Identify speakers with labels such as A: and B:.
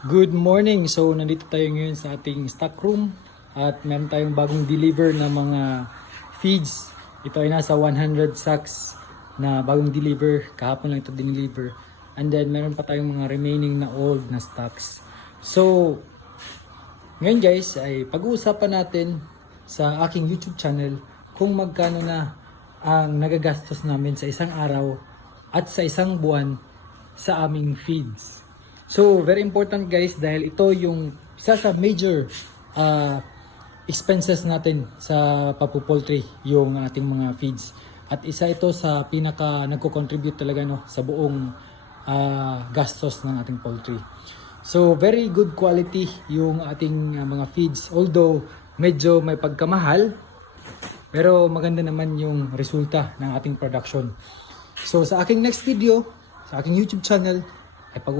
A: Good morning! So, nandito tayo ngayon sa ating stock room at meron tayong bagong deliver na mga feeds. Ito ay nasa 100 sacks na bagong deliver. Kahapon lang ito dineliver. And then, meron pa tayong mga remaining na old na stocks. So, ngayon guys, ay pag-uusapan natin sa aking YouTube channel kung magkano na ang nagagastos namin sa isang araw at sa isang buwan sa aming feeds. So, very important guys dahil ito yung isa sa major uh, expenses natin sa papupoltry, yung ating mga feeds. At isa ito sa pinaka nagko-contribute talaga no sa buong ah, gastos ng ating poultry. So, very good quality yung ating ah, mga feeds. Although, medyo may pagkamahal, pero maganda naman yung resulta ng ating production. So, sa aking next video, sa aking YouTube channel, ay pag